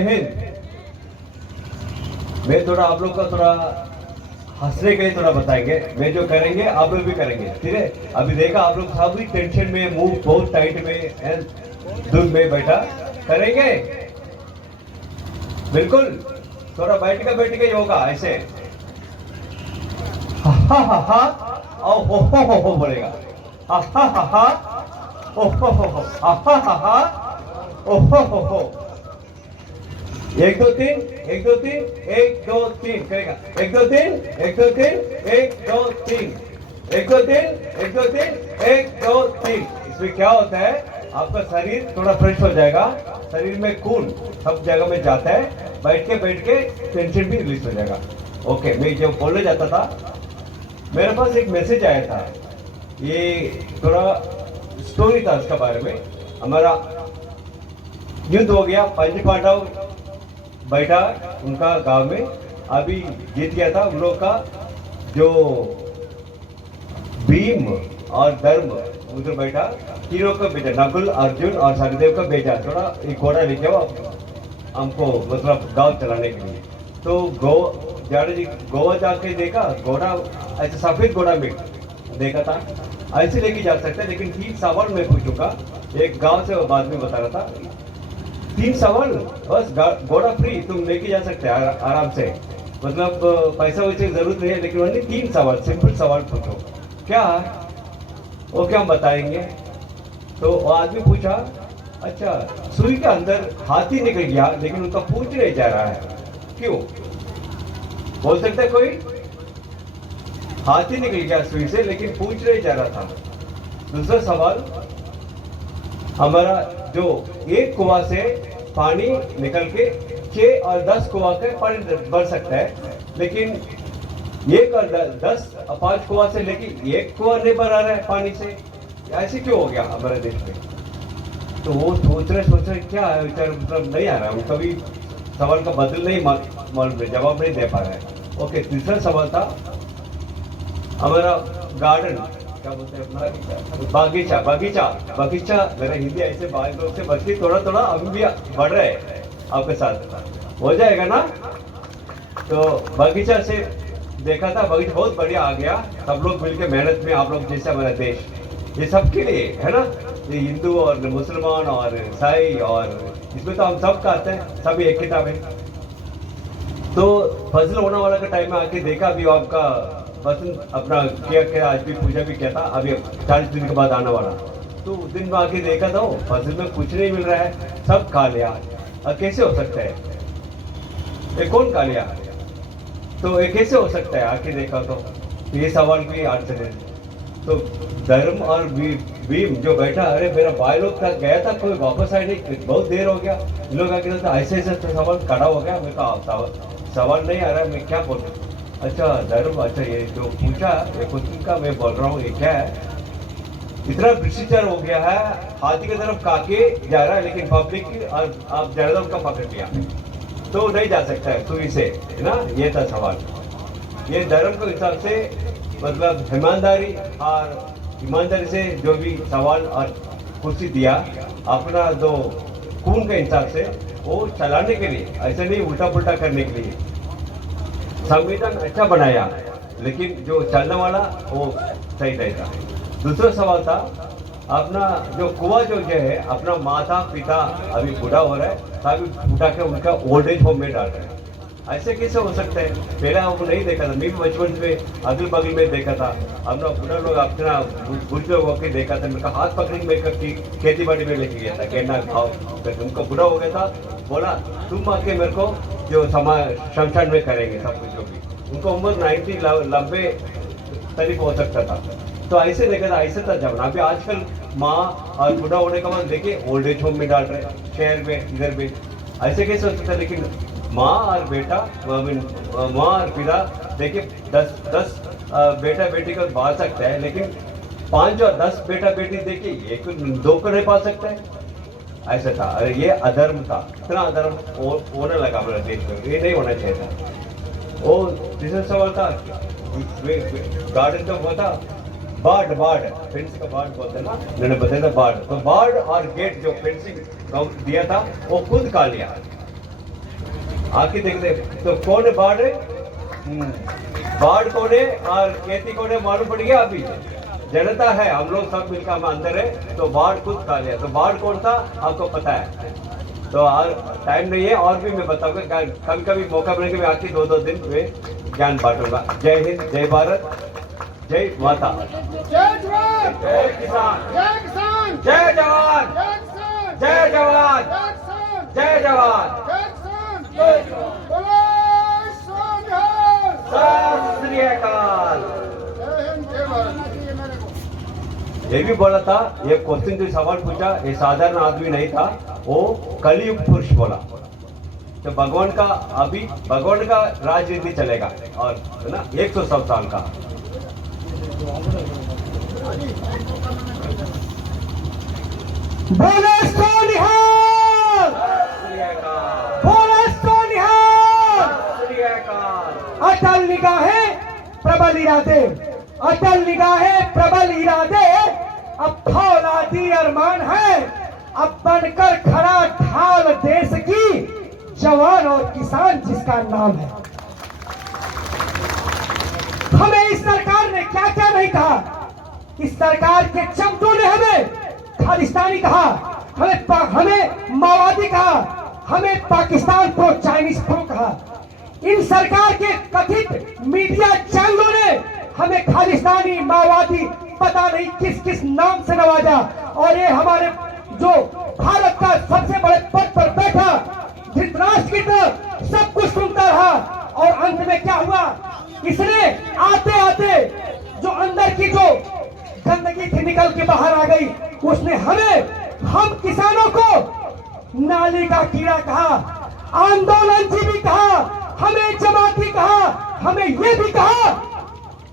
हिंद। मैं थोड़ा आप लोग का थोड़ा हंसने के लिए थोड़ा बताएंगे, मैं जो करेंगे आप लोग भी करेंगे, ठीक है। अभी देखा आप लोग सभी टेंशन में, मुंह बहुत टाइट में, दुख में बैठा करेंगे, बिल्कुल थोड़ा बैठ के योगा ऐसे हा हा हा हा और हो बोलेगा, हा हा हा हा ओ हो हा हा हा हा ओ हो। एक दो तीन, एक दो तीन, एक दो तीन करेगा, एक दो तीन, एक दो तीन, एक दो तीन, एक दो तीन, एक दो तीन, एक दो तीन। इसमें क्या होता है, आपका शरीर थोड़ा फ्रेश हो जाएगा, शरीर में खून सब जगह में जाता है, बैठ के टेंशन भी रिलीज हो जाएगा। ओके, मैं जो बोलने जाता था, मेरे पास एक मैसेज आया था, ये थोड़ा स्टोरी था उसका बारे में। हमारा युद्ध हो गया, पंच पांडव बैठा उनका गांव में, अभी जीत गया था उन लोग का, जो भीम और धर्म उधर बैठा, तीनों का बेटा नकुल, अर्जुन और सहदेव का बेटा, थोड़ा एक घोड़ा लेके आओ हमको, मतलब गांव चलाने के लिए। तो गोवा जाके देखा, घोड़ा ऐसे सफेद घोड़ा में देखा था, ऐसे लेके जा सकते, लेकिन ठीक सवाल मैं पूछूंगा, एक गांव से बाद में बता रहा था, 3 सवाल बस, घोड़ा फ्री, तुम लेके जा सकते हैं आराम से, मतलब पैसा वैसे की जरूरत नहीं है, लेकिन ओनली 3 सवाल, सिंपल सवाल पूछो, क्या वो क्या हम बताएंगे। तो वो आदमी पूछा, अच्छा सुई के अंदर हाथी निकल गया लेकिन उनका पूछ नहीं जा रहा है, क्यों? बोल सकता है कोई? हाथी निकल गया सुई से लेकिन पूछ नहीं जा रहा था। दूसरा सवाल, हमारा जो एक कुआं से पानी निकल के 6 और 10 कुआं के पानी भर सकता है, लेकिन 1 और 10 5 कुआं से लेके 1 कुआं नहीं भरा रहा है पानी से, ऐसे क्यों हो गया हमारे देश में? तो वो सोच रहे क्या है विचार, मतलब नहीं आ रहा है, कभी सवाल का बदल नहीं मालूम, जवाब नहीं दे पा रहा है। ओके, तीसरा सवाल था, हमारा गार्डन क्या बोलते हैं अपना, बागीचा, मेरा हिंदी ऐसे बाहर लोग से बच्चे थोड़ा अभी भी बढ़ रहे हैं, आपके साथ हो जाएगा ना। तो बागीचा से देखा था, बगीचा बहुत बढ़िया आ गया, सब लोग मिलकर मेहनत में, आप लोग जैसे हमारा देश, ये सबके लिए है ना, ये हिंदू और मुसलमान और ईसाई, और इसमें तो हम सब खाते हैं, सब एक किताब है। तो फजल होने वाला का टाइम में आके देखा, अभी आपका बसंत अपना किया, आज भी पूजा भी किया था, अभी 40 दिन के बाद आने वाला, तो उस दिन में आके देखा था, फसल में कुछ नहीं मिल रहा है, सब खा लिया। अब कैसे हो सकता है, ये कौन खा लिया? तो ये कैसे हो सकता है, आके देखा तो ये सवाल भी आंसर है। तो धर्म और भीम जो बैठा, अरे मेरा भाई लोग गया था, कोई वापस आए नहीं, बहुत देर हो गया, लोग आके तो ऐसे सवाल खड़ा हो गया, मैं कहा सवाल नहीं आ रहा, मैं क्या बोलूं। अच्छा धर्म, अच्छा ये जो पूछा, ये क्वेश्चन का मैं बोल रहा हूँ, ये क्या है, इतना भ्रष्टाचार हो गया है, हाथी की तरफ काके जा रहा है, लेकिन पब्लिक और आप ज्यादा उनका पकड़ लिया, तो नहीं जा सकता है सुई से, है ना। ये था सवाल, ये धर्म के हिसाब से, मतलब ईमानदारी से जो भी सवाल और कुर्सी दिया, अपना दो खून के हिसाब से वो चलाने के लिए, ऐसे नहीं उल्टा पुल्टा करने के लिए संविधान अच्छा बनाया, लेकिन जो चलने वाला वो सही रहेगा। दूसरा सवाल था, अपना जो कुआं जो है, अपना माता पिता अभी बूढ़ा हो रहा है, तभी उठा के उनका ओल्ड एज होम में डाल रहे हैं, ऐसे कैसे हो सकता है? पहले हमको नहीं देखा था, मैं भी बचपन में अगल बगल में देखा था, अपना बुढ़ा लोग अपना बुजुर्ग होकर देखा था, मेरे हाथ पकड़ में खेती बाड़ी में लेके गया था, कहना खाओ, उनका बुढ़ा हो गया था, बोला तुम आके मेरे को जो शमशान में करेंगे सब कुछ, जो भी उनको उम्र 90 90 करीब हो सकता था। तो ऐसे देखा था, ऐसे था जमाना। अभी आजकल माँ और बुढ़ा होने के बाद देखिए ओल्ड एज होम में डाल रहे हैं, शहर में इधर में, ऐसे कैसे हो सकता है? लेकिन माँ और बेटा, माँ और पिता देखिए 10 बेटा बेटी को पाल सकता है, लेकिन 5 और 10 बेटा बेटी देखिए 1-2 को नहीं पाल सकता है, ऐसा था। अरे ये अधर्म था, इतना अधर्म होने लगा हमारे देश में, ये नहीं होना चाहिए था। वो तीसरा सवाल था, गार्डन का हुआ था, बाढ़ फेंस का बाढ़ बोलते हैं ना, मैंने बताया था बाढ़, तो बाढ़ और गेट जो फेंसिंग दिया था वो खुद खा लिया, आके देखते तो कौन है बाढ़ है, बाढ़ कौन है और खेती कौन है मालूम पड़ गया। अभी जनता है, हम लोग सब मिलकर हम अंदर है, तो बाढ़ खुद खा लिया। तो बाढ़ कौन था आपको पता है। तो और टाइम नहीं है, और भी मैं बताऊंगा, कभी कभी मौका मिलेगा मैं आके 2-2 दिन में ज्ञान बांटूंगा। जय हिंद, जय भारत, जय माता, जय जवान, जय किसान, जय किसान, जय जवान, जय किसान, जय जवान, जय किसान, जय जवान, जय किसान, जय जवान। बोलो सोनिहाल। सत श्री अकाल। जय हिंद, जय भारत। ये भी बोला था, ये क्वेश्चन जो सवाल पूछा ये साधारण आदमी नहीं था, वो कलयुग पुरुष बोला। तो भगवान का अभी भगवान का राजनीति चलेगा और है ना 100 साल का। बोले सोनिहाल, बोले सोनिहाल। अटल निगाहें प्रबल इरादे, अटल निगाहें प्रबल इरादे, अब फौलादी अरमान है, अब बनकर खड़ा ढाल देश की, जवान और किसान जिसका नाम है। हमें इस सरकार ने क्या क्या नहीं कहा। इस सरकार के चमचों ने हमें खालिस्तानी कहा, हमें माओवादी कहा, हमें पाकिस्तान प्रो चाइनीज प्रो कहा। इन सरकार के कथित मीडिया चैनलों ने हमें खालिस्तानी, माओवादी, पता नहीं किस किस नाम से नवाजा। और ये हमारे जो भारत का सबसे बड़े पद पर बैठा धृतराष्ट्र की तरह सब कुछ सुनता रहा। और अंत में क्या हुआ, इसने आते आते जो अंदर की जो गंदगी थी निकल के बाहर आ गई। उसने हम किसानों को नाली का कीड़ा कहा, आंदोलनजीवी कहा, हमें जमाती कहा, हमें ये भी कहा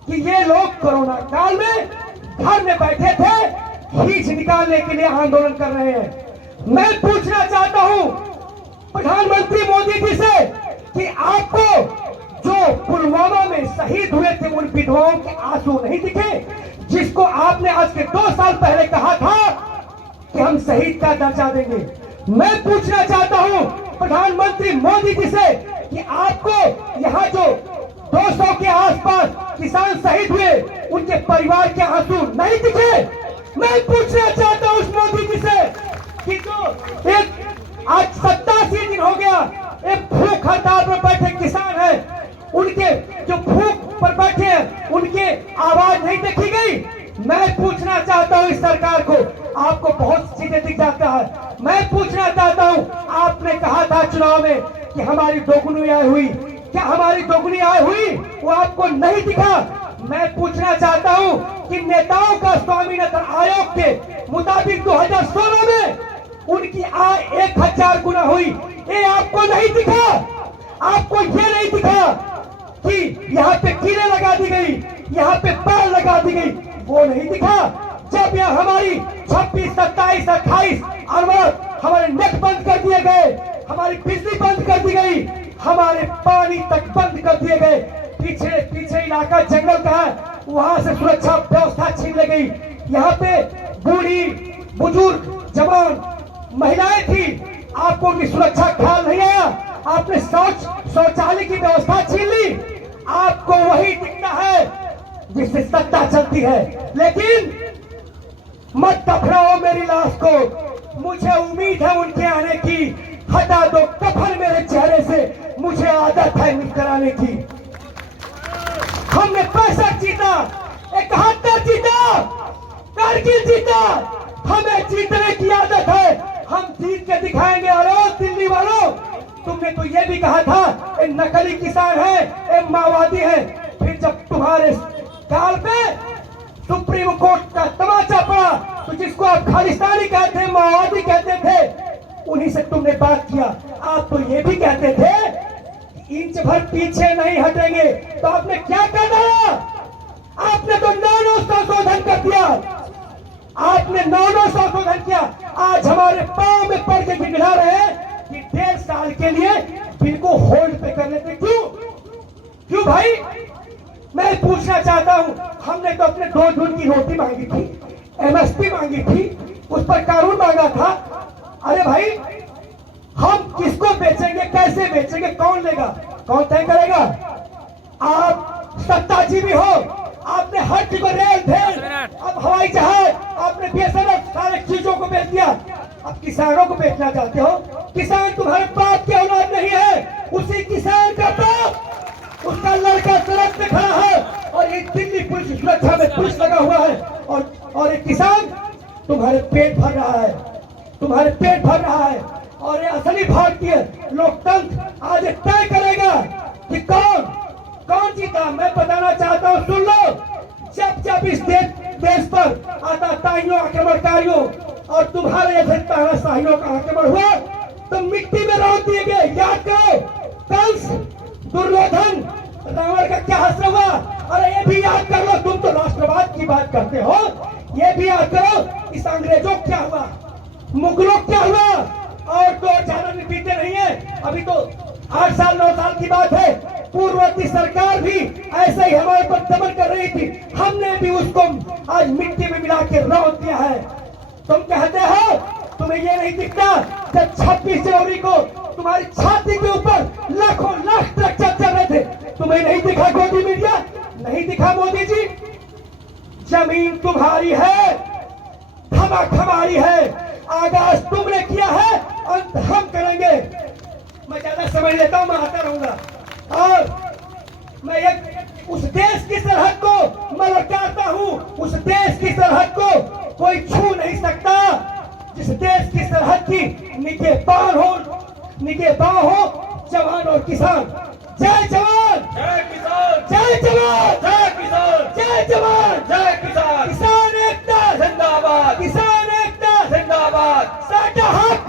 कि ये लोग कोरोना काल में घर में बैठे थे, खींच निकालने के लिए आंदोलन कर रहे हैं। मैं पूछना चाहता हूं प्रधानमंत्री मोदी जी से कि आपको जो पुलवामा में शहीद हुए थे उन विधवाओं के आंसू नहीं दिखे, जिसको आपने आज के 2 साल पहले कहा था कि हम शहीद का दर्जा देंगे। मैं पूछना चाहता हूं प्रधानमंत्री मोदी जी से कि आपको यहाँ जो 200 के आसपास किसान शहीद हुए उनके परिवार के आंसू नहीं दिखे। मैं पूछना चाहता हूं उस मोदी जी से कि जो एक आज 87 दिन हो गया एक भूख हड़ताल पर बैठे किसान हैं, उनके जो भूख पर बैठे हैं उनके आवाज नहीं देखी गई। मैं पूछना चाहता हूं इस सरकार को, आपको बहुत चीजें दिख जाता है। मैं पूछना चाहता हूं, आपने कहा था चुनाव में कि हमारी दोगुनी आय हुई, क्या हमारी दोगुनी आय हुई? वो आपको नहीं दिखा। मैं पूछना चाहता हूं कि नेताओं का स्वामीनाथन आयोग के मुताबिक 2016 में उनकी आय 1000 गुना हुई, ये आपको नहीं दिखा। आपको ये नहीं दिखा कि यहाँ पे कीड़े लगा दी गई, यहाँ पे बाढ़ लगा दी गई, वो नहीं दिखा। जब यहाँ हमारी 26, 27, 28 अरब हमारे नेट बंद कर दिए गए, हमारी बिजली बंद कर दी गई, हमारे पानी तक बंद कर दिए गए, पीछे इलाका जंगल का है, वहां से सुरक्षा व्यवस्था छीन ली गई। यहाँ पे बूढ़ी बुजुर्ग जवान महिलाएं थी, आपको उनकी सुरक्षा ख्याल नहीं आया। आपने शौचालय की व्यवस्था छीन ली। आपको वही दिखता है जिससे सत्ता चलती है। लेकिन मत दफनाओ मेरी लाश को, मुझे उम्मीद है उनके आने की। हटा दो कफन मेरे चेहरे से, मुझे आदत है मुस्कुराने की। हमने 65 जीता, 71 जीता, कारगिल जीता, हमें जीतने की आदत है। हम जीत के दिखाएंगे। और दिल्ली वालों, तुमने तो ये भी कहा था ये नकली किसान है, ये माओवादी है। फिर जब तुम्हारे काल पे सुप्रीम कोर्ट का तमाचा पड़ा तो जिसको आप खालिस्तानी कहते थे, माओवादी कहते थे, उन्हीं से तुमने बात किया। आप तो ये भी कहते थे इंच भर पीछे नहीं हटेंगे। तो आपने क्या कर दिया? आपने तो 9 संशोधन कर दिया। आपने 9 संशोधन किया। आज हमारे पांव में पड़ के गिड़ा रहे हैं कि 1.5 साल के लिए बिल को होल्ड पे कर लेते। क्यों भाई? मैं पूछना चाहता हूं, हमने तो अपने 2 जून की रोटी मांगी थी, एमएसपी मांगी थी, उस पर कानून मांगा था। अरे भाई, हम किसको बेचेंगे? कैसे बेचेंगे, कौन लेगा, कौन तय करेगा? आप सत्ताजीवी हो, आपने हर चीज को रेल भेल, अब हवाई जहाज, आपने बीएसएनएल, सारे चीजों को बेच दिया। अब किसानों को बेचना चाहते हो? किसान तुम्हारे बाप के औलाद नहीं है, उसी किसान का बाप, उसका लड़का सड़क पे खड़ा है और ये दिल्ली पुलिस सुरक्षा में पुलिस लगा हुआ है, और एक किसान तुम्हारे पेट भर रहा है, तुम्हारे पेट भर रहा है। और ये असली भारतीय लोकतंत्र आज तय करेगा कि कौन जीता। मैं बताना चाहता हूँ, सुन लो, जब इस देश पर आतताइयों, आक्रमणकारियों और तुम्हारे जैसे तानाशाहियों का आक्रमण हुआ तो मिट्टी में रौंद दिए गए। याद करो, कंस, दुर्योधन, रावण का क्या हासिल हुआ? अरे ये भी याद कर लो, तुम तो राष्ट्रवाद की बात करते हो, ये भी याद करो इस अंग्रेजों क्या हुआ, मुगलों क्या हुआ। और तो ज्यादा भी बीते नहीं है, अभी तो 8 साल 9 साल की बात है, पूर्ववर्ती सरकार भी ऐसे ही हमारे पर दमन कर रही थी, हमने भी उसको आज मिट्टी में मिला के रौंद दिया है। तुम कहते हो, तुम्हें ये नहीं दिखता जब 26 जनवरी को तुम्हारी छाती के ऊपर लाखों लाख ट्रक चल रहे थे, तुम्हें नहीं दिखा गोदी मीडिया, नहीं दिखा मोदी जी? जमीन तुम्हारी है, धमक हमारी है, आगाज तुमने किया है, अंत हम करेंगे। मैं ज्यादा समझ लेता हूं, मैं आता रहूंगा। और मैं एक उस देश की सरहद को मैं लौटाता हूं, उस देश की सरहद को कोई छू नहीं सकता, जिस देश की सरहद की निगहबान हो जवान और किसान। जय जवान, जय किसान, जय जवान, जय किसान, जय जवान, जय किसान, किसान एकता जिंदाबाद, किसान एकता जिंदाबाद। साडा हक